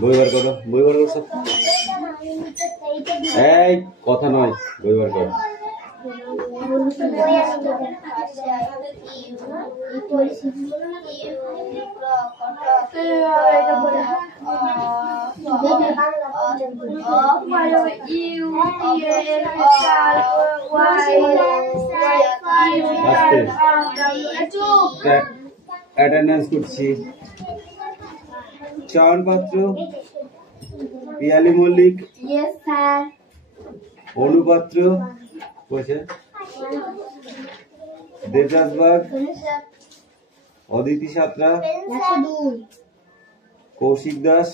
বই বার করো, বই বার করো। এই কথা নয়, বই বার করো। অ্যাটেন্ডেন্স করছি। চয়ন পাত্র, পিয়ালি মল্লিক, অনুপাত্র, দেবরাজ বাগ, অদিতি সাঁতরা, কৌশিক দাস,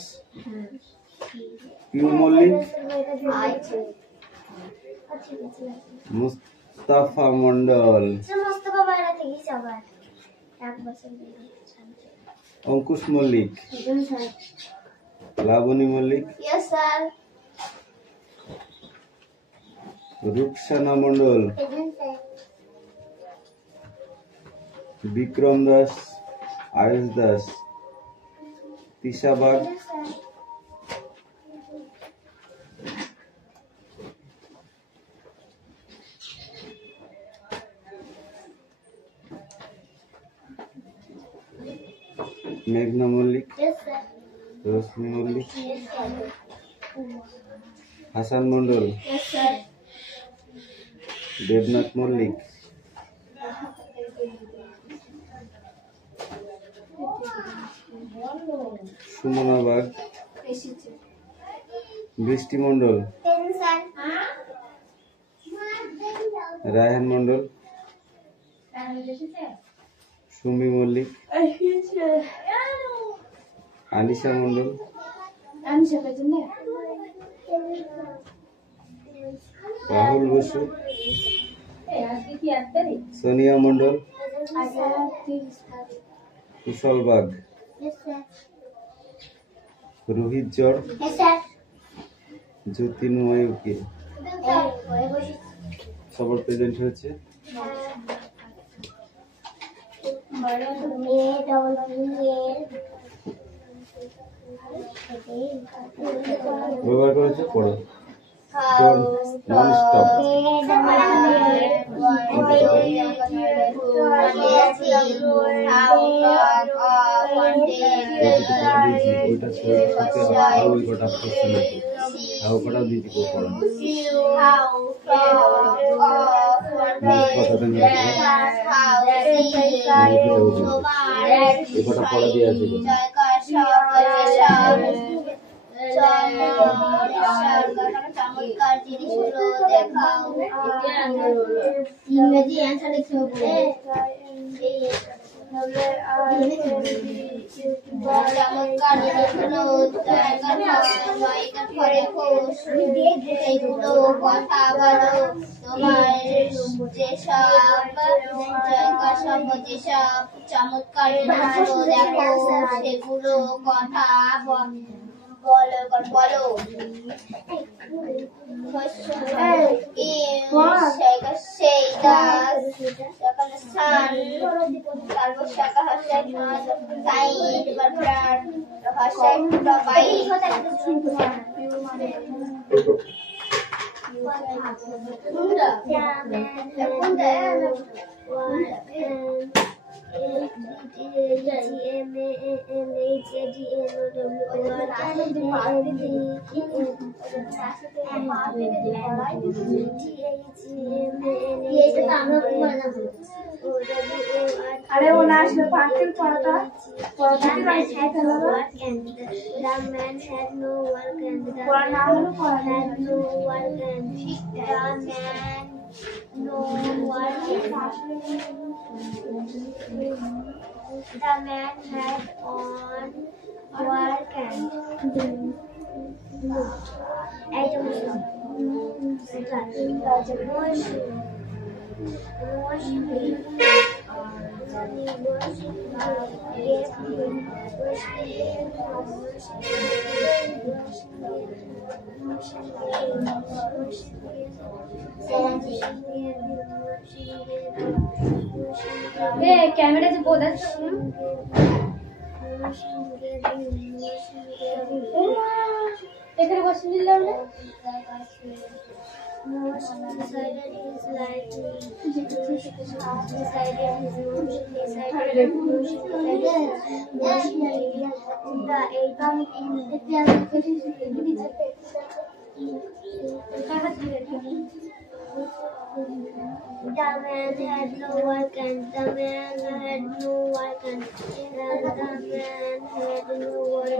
পিউ মল্লিক, মুস্তাফা মন্ডল, অঙ্কুশ মল্লিক, লাবণী মল্লিক, রূপসানা মন্ডল, বিক্রম দাস, আয়ুষ দাস, তিশা বাগ, মেঘনা মল্লিক, রশ্মি মল্লিক, হাসান মন্ডল, দেবনাথ মল্লিক, সুমনা বাগ, বৃষ্টি মন্ডল, রায়হান মন্ডল, সুমি মল্লিক, আনিশা মন্ডল, রাহুল বসু, সোনিয়া মন্ডল, কুশল বাগ, রোহিত জর, জ্যোতির্ময় উকিল সবার প্রেজেন্ট হয়েছে। ব্যবহার করেছে পড়ো নন স্টপ। পড়া দিয়ে আছে চমৎকার জিনিসগুলো দেখাও। ইংরেজি অ্যান্সার লিখতে হবে। চমৎকার জিনিসগুলো সেইগুলো কথা বলো। তোমার যেসব যেসব চমৎকার জিনিসগুলো দেখো সেগুলো কথা বলো বলো। সেই দাস স্থান তারপর শাখা হাসা সাইড বারবার হাসা বাই अरे वो नाच में पार्किंग पड़ता the man had no work and the man had no work and the man had no work and the man no work The man had on work and ক্যামেরাতে বোঝা এখানে বসে নিলাম না Most decided his life, decided his motion, decided his motion, the album in the man had no work and the man had no work and the man had no work.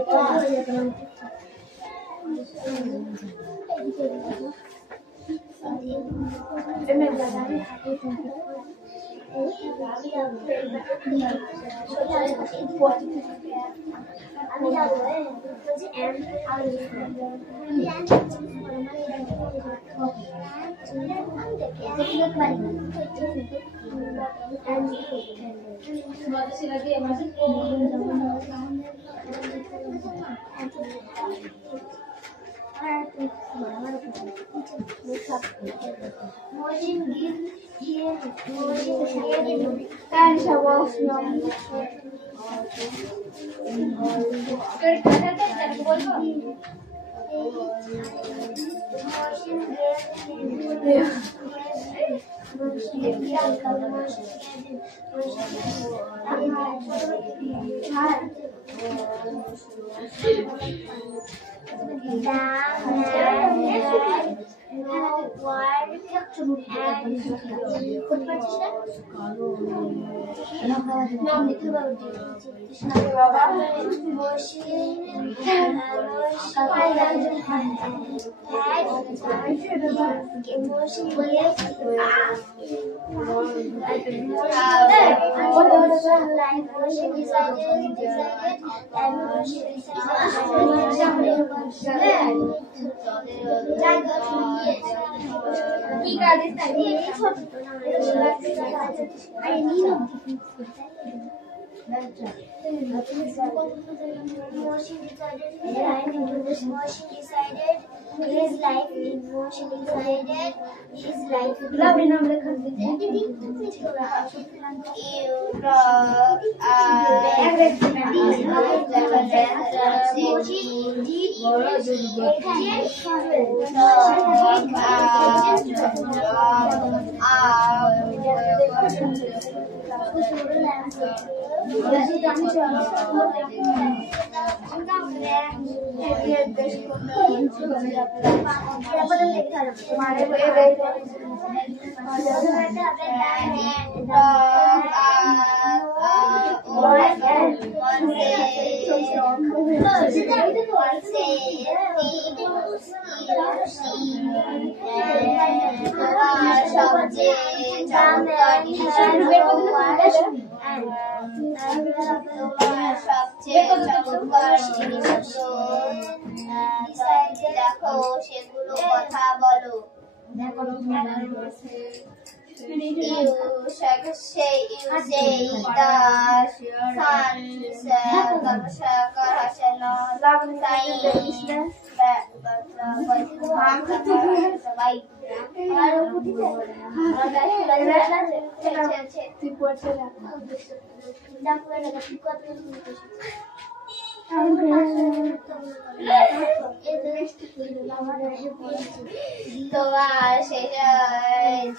তোমার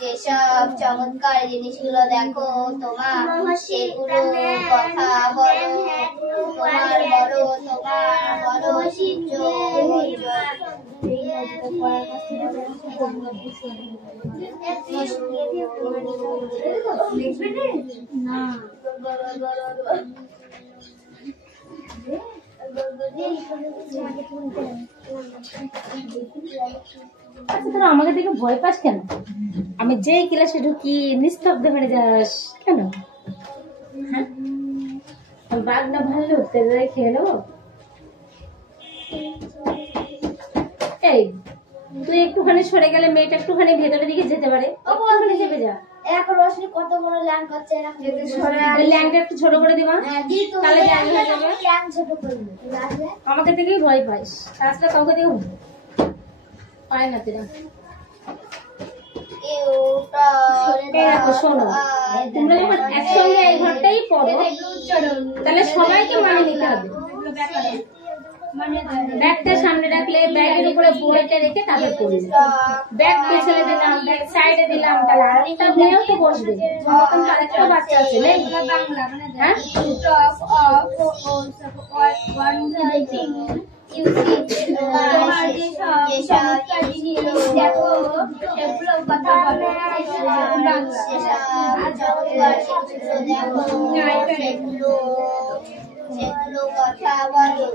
যেসব চমৎকার জিনিসগুলো দেখো তোমার সেগুলো কথা বলো তোমার বলো তোরা আমাকে দেখে ভয় পাস কেন? আমি যেই ক্লাসে ঢুকি নিস্তব্ধ হয়ে যাস কেন? বাঘ না ভালো তেলে খেয়ে নেবো। এই তুই একটুখানি সরে গেলে মেয়েটা একটুখানি ভেতরের দিকে যেতে পারে। ওখানে চেপে যা। এখন রোশনি কত বড় ল্যাং করছে, এরকম যদি সরে ল্যাংটা একটু ছোট করে দিবা, তাহলে ল্যাং হয়ে যাবে। ল্যাং ছোট করবে, আমাকে দেখেই ভয় পাইস, তাছাড়া কাউকে দেখে পায় না তোরা। দেখো শোনো, তোমরা যখন একসঙ্গে এই ঘরটাই পড়ো তাহলে সবাইকে মানে নিতে হবে। ব্যাগটা সামনে রাখলে ব্যাগের উপরে বইটা রেখে তারপর পড়বে। ব্যাগ পেছনে দিলাম, ব্যাগ সাইডে দিলাম, তাহলে আরেকটা মেয়েও তো বসবে। তখন আরেকটা বাচ্চা আছে নেই? হ্যাঁ সেগুলো কথা বলো।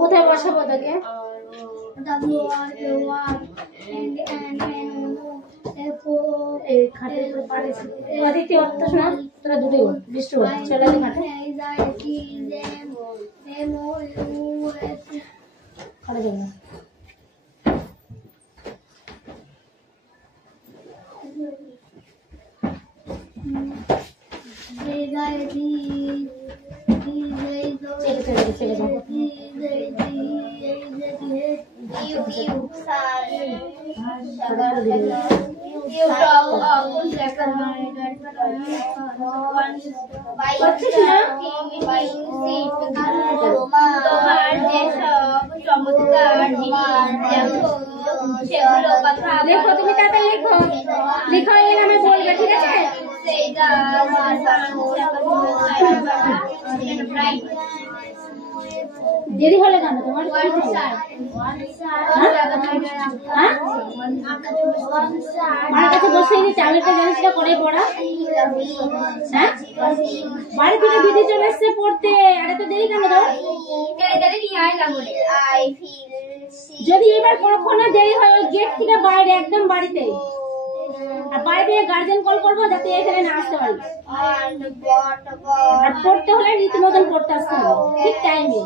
কোথায় বসাবো তাকে? খাটের উপরে পাড়েছি। অদিতি অত শোনা, তোরা দুটোই বল, বৃষ্টি বল, চলে যাবে খাটে। খাটে যাবে না। লেখো, তুমি তাড়াতাড়ি লেখো, লেখা হয়ে গেলে আমি বলবে, ঠিক আছে? দেরি হলে কেন তোমার? আমার কাছে বসে চাবিটা জানিস না করে পড়া? হ্যাঁ, বাড়ি থেকে দিদি চলে এসছে পড়তে। আরে তো দেরি কেন তোর? যদি এবার কখনো দেরি হয় ওই গেট থেকে বাইরে একদম বাড়িতে, আর বাড়ি থেকে গার্জেন কল করবো যাতে এখানে না আসতে পারি। আর পড়তে হলে রীতিমতন পড়তে আসতে হবে ঠিক টাইমে।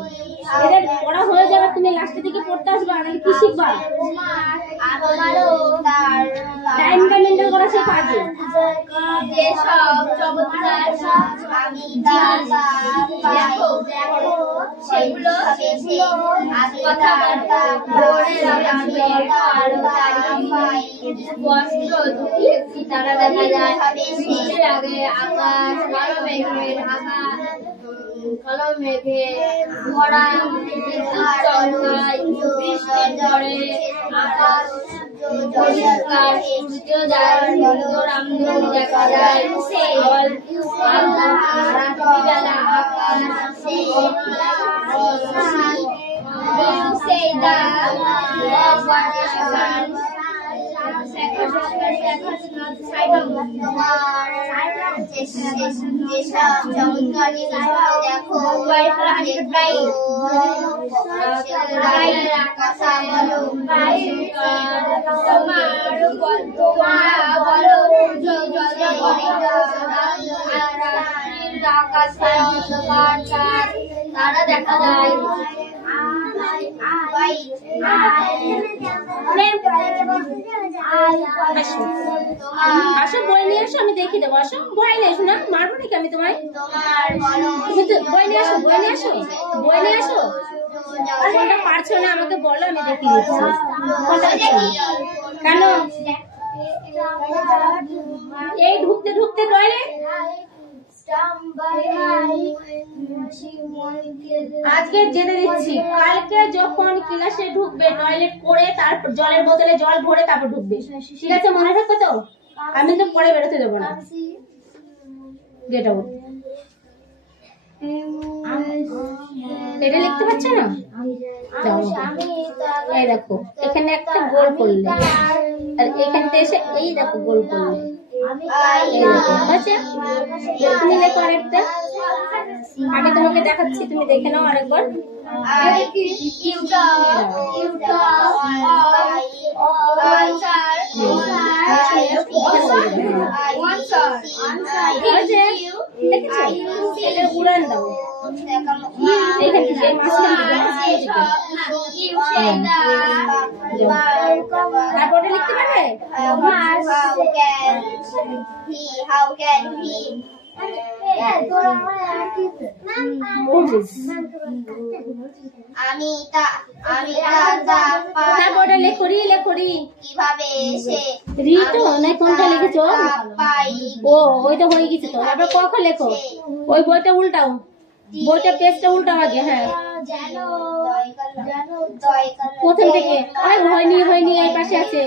এদের পড়া হয়ে যাবে, তুমি লাস্টের দিকে পড়তে আসবে, আর কি শিখবা? টাইমটা মেনটেন করা সে পারবে। তারা দেখা যায় বৃষ্টির আগে আকাশ কালো মেঘের আকাশ, কালো মেঘে ভরা, চমকায়, বৃষ্টি ঝরে, আকাশ পরিষ্কার, সূর্যোদয় রামধনু দেখা যায়, রাত্রিবেলা আকাশ তারা দেখা যায়। আসো বই নিয়ে আসো, আমি দেখিয়ে দেবো। আসো, ভয় নেই শোনা, মারবো নাকি আমি তোমায়? বই নিয়ে আসো, বই নিয়ে আসো, বই নিয়ে আসো। কোনটা পারছো না আমাকে বলো, আমি দেখিয়ে দিচ্ছি। কেন এই ঢুকতে ঢুকতে টয়লেট? আজকে যেতে দিচ্ছি, কালকে যখন ক্লাসে ঢুকবে টয়লেট করে তারপর জলের বোতলে জল ভরে তারপর ঢুকবে, ঠিক আছে? মনে থাকবে তো? আমি তো পরে বেরোতে দেবো না। Get out. এটা লিখতে পারছো না? এই দেখো এখানে একটা গোল করলে, আর এখান থেকে এসে এই দেখো গোল করলে, হয়েছে? তুমি লেখো আরেকটা, আমি তোমাকে দেখাচ্ছি, তুমি দেখে নাও আরেকবার। উড়ান দাও এইখান থেকে তারপরে লিখতে পারবে। তারপরে লেখরি লেখরি কিভাবে সে রি তো না কোনটা লিখেছো? ও ওইটা হয়ে গেছে তো। তারপর ক খ লেখো, ওই বইটা উল্টাও, বইটা পেজটা উল্টাও আগে। হ্যাঁ প্রথম থেকে হয়নি হয়নি এই পাশে আছে।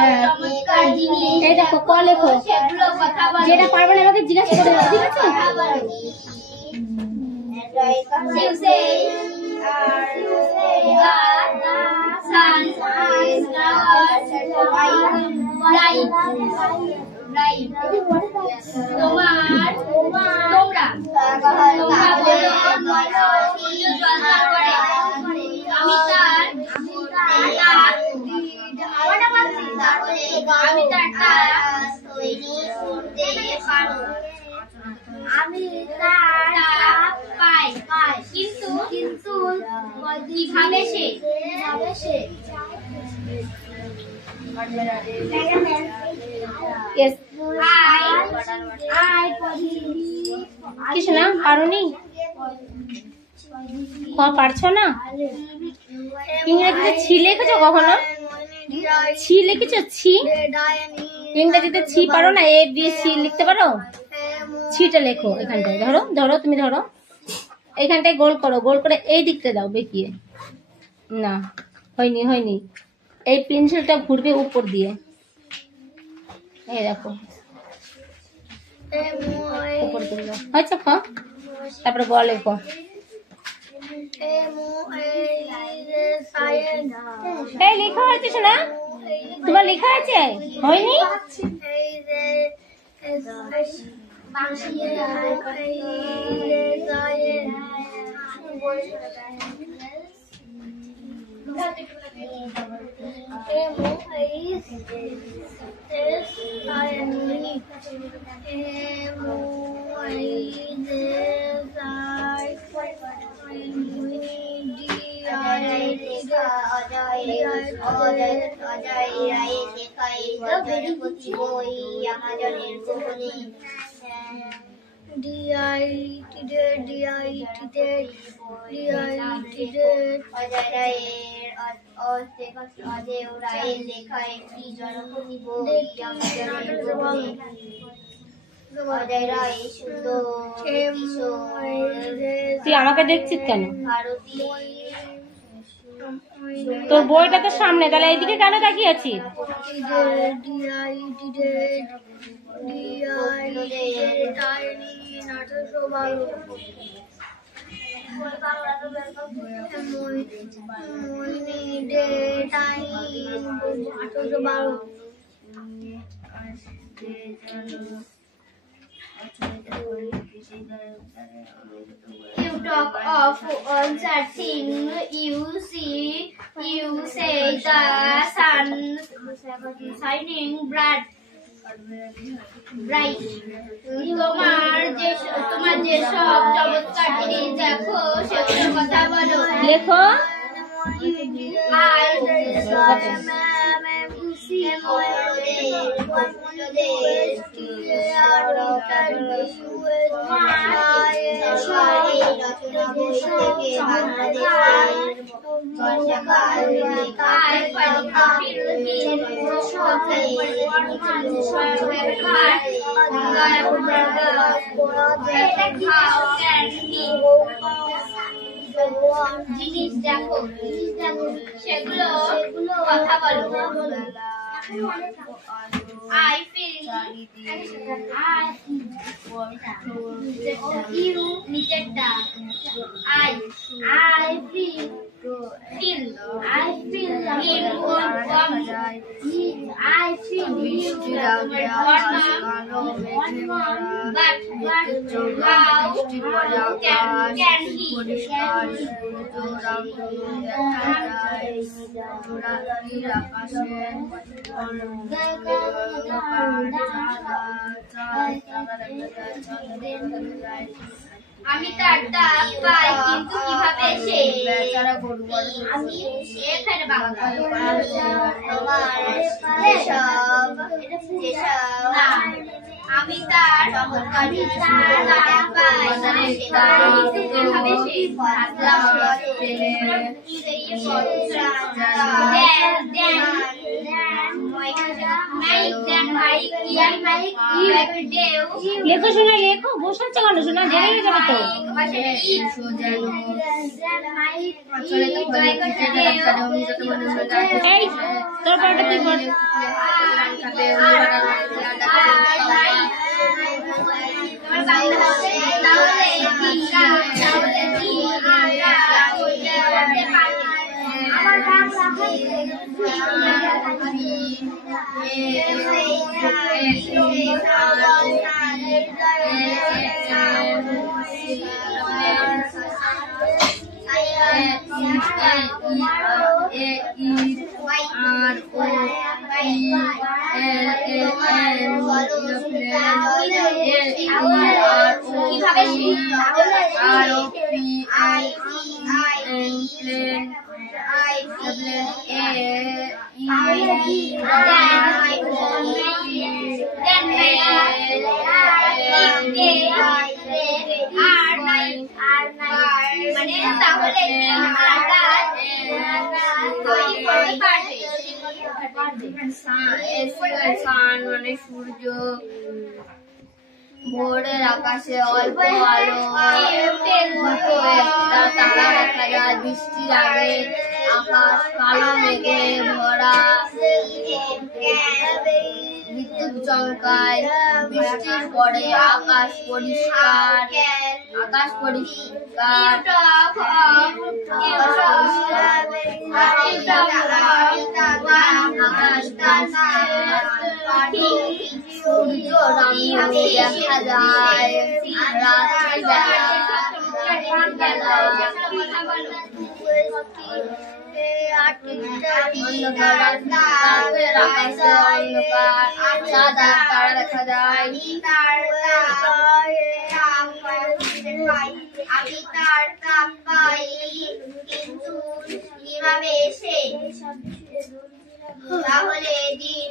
হ্যাঁ এই দেখো ক লেখো, যেটা পারবে না আমাকে জিজ্ঞাসা করে দেবো, ঠিক আছে? আমি পাই কিন্তু কিভাবে সে কিছু না পারোনি, পারছো না? ইংরেজিতে ছি লিখেছো কখনো? ছি লিখেছো? ছি ইংরেজিতে ছি পারো না? এ বি সি লিখতে পারো? ছিটা লেখো এখানটায়, ধরো ধরো তুমি ধরো এইখানটায় গোল করো, গোল করে এই দিকটা দাও বেঁকিয়ে। না হয়নি হয়নি, এই পেন্সিলটা ঘুরবে উপর দিয়ে, এই দেখো উপর দিয়ে দাও। হয়েছে খ? তারপরে গ লেখো। এই লেখা হয়েছে শোনা? তোমার লেখা আছে? হয়নি? তুই আমাকে দেখছিস কেন? তোর বইটা তো সামনে, তাহলে এইদিকে কেন তাকিয়ে আছিস? You talk of uncertain, you say the sun shining bright. তোমার যে সব চমৎকার জিনিস দেখো সেগুলোর কথা বলো। লেখো। জিনিস দেখো সেগুলো কথা বলো। I feel you নিচেরটা I feel him warm I feel him বৃষ্টির পরে আকাশ পরিষ্কার, সূর্য রামধনু দেখা যায়, রাত্রির আকাশে আমি তার ডাক পাই কিন্তু কিভাবে সে বেচারা গরু বলে আমি এখানে বাংলা আমি তার চমৎকার ডাক পাই কিভাবে সে লেখো শোনা, লেখো বসাচ্ছে কেন শোনা, জেনে যাবে তো। এই তোর পরটা তুই পড়। মানে সূর্য, ভোরের আকাশে অল্প আলো, একটা তারা দেখা যায়, বৃষ্টির আগে আকাশ কালো মেঘে ভরা, বিদ্যুৎ চমকায়, বৃষ্টির পরে আকাশ পরিষ্কার, আকাশ পরিষ্কার, সূর্য রামধনু দেখা যায়, সাদা তারা দেখা যায়, আমি তার কাপ পাই কিন্তু কিভাবে এসে তাহলে দিন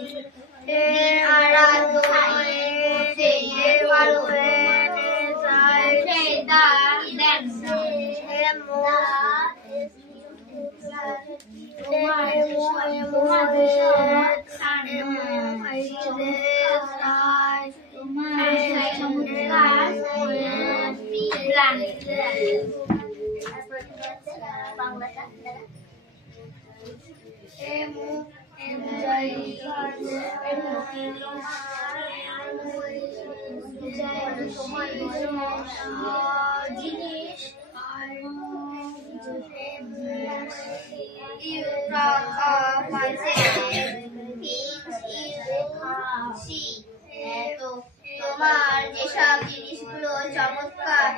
তোমার যেসব জিনিসগুলো চমৎকার,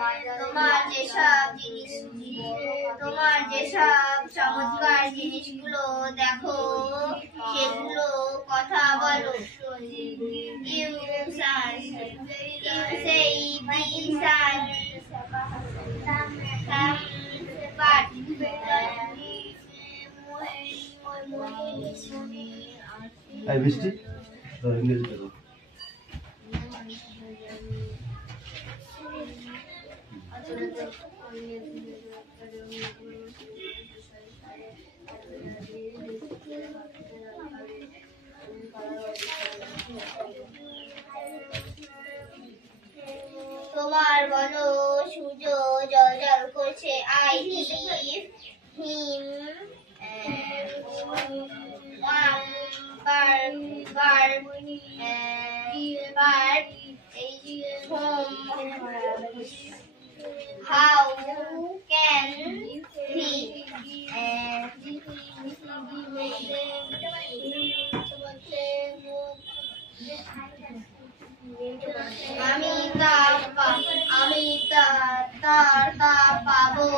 তোমার যেসব চমৎকার জিনিসগুলো দেখো সেগুলো কথা বলো। You say these are বৃষ্টি ইংরেজিতে বল। তোমার বলো সূর্য জল জল করছে, I give him how can he আমি তার তার তা পাবো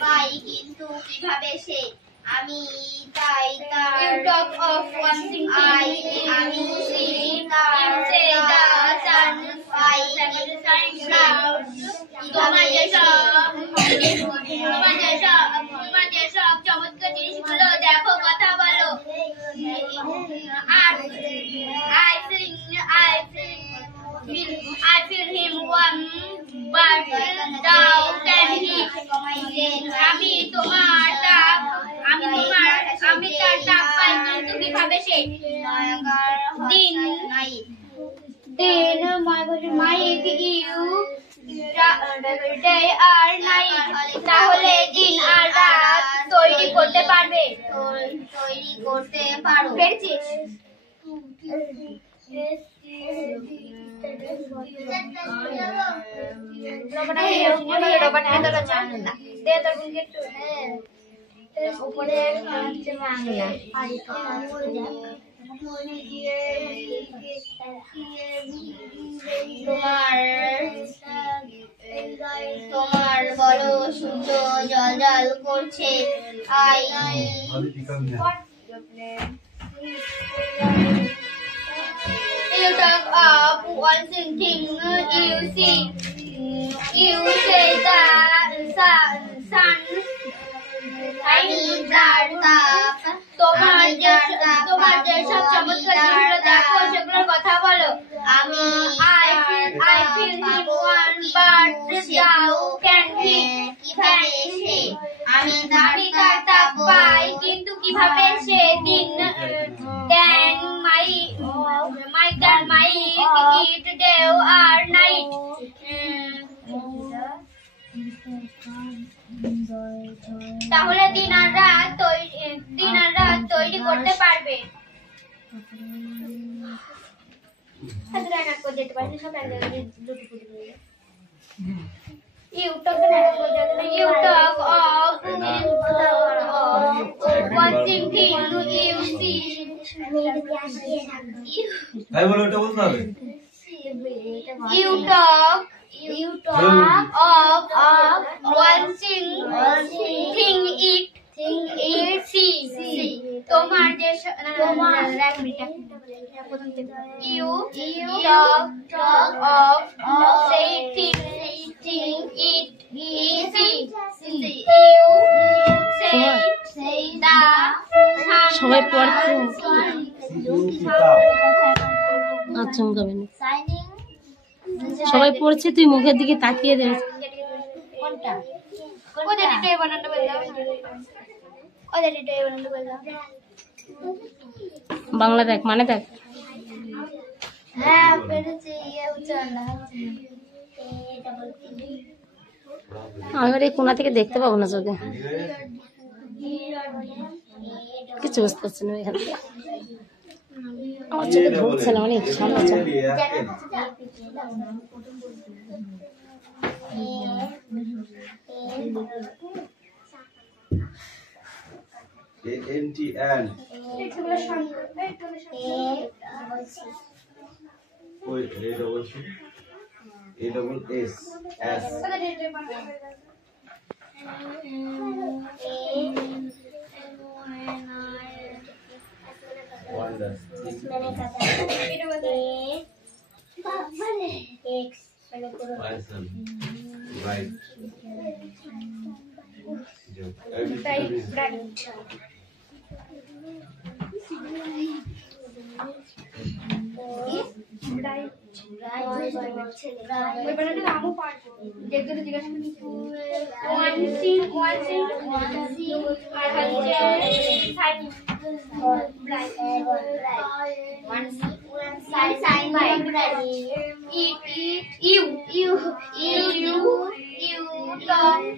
পাই কিন্তু কিভাবে সে আমি তাই তার you talk of one thing আমি তার the sun পাই তোমার যেসব চমৎকার জিনিসগুলো দেখো কথা বলো I feel him one but thou can he আমি তার ডাক পাই কিন্তু কিভাবে সে দিন মাইক ইউ ডে আর নাইট তাহলে দিন আর রাত তৈরি করতে পারবে পেরেছিস তোমার বড় সুন্দর জল জল করছে You talk of one thing you see. You say the sun shining dark. তোমার যেসব চমৎকার জিনিসগুলো দেখো সেগুলোর কথা বলো আমি I feel him one but thou can he আমি তার তাপ পাই কিন্তু কিভাবে সে দিন then my eat day or night তাহলে দিন আর রাত তৈরি করতে পারবে You talk of one thing you see. You talk of one thing it see. তোমার যে you talk of say thing it see. You say the সবাই পড়ছে আচ্ছা সবাই পড়ছে তুই মুখের দিকে তাকিয়ে দে কোনটা ওদের এটাই বানানো বললাম বাংলা দেখ মানে দেখ হ্যাঁ পেরেছি আমি এবার এই কোনা থেকে দেখতে পাবো না চোখে কিছু বুঝতে পারছি না এখান থেকে আমার চোখে ঢুকছে না অনেক সামনে A-N-T-N. Wait, A-double-S. S. Wonder. Awesome. Right.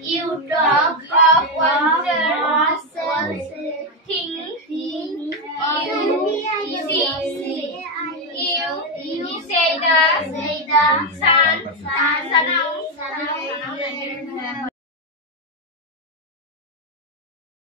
You talk of one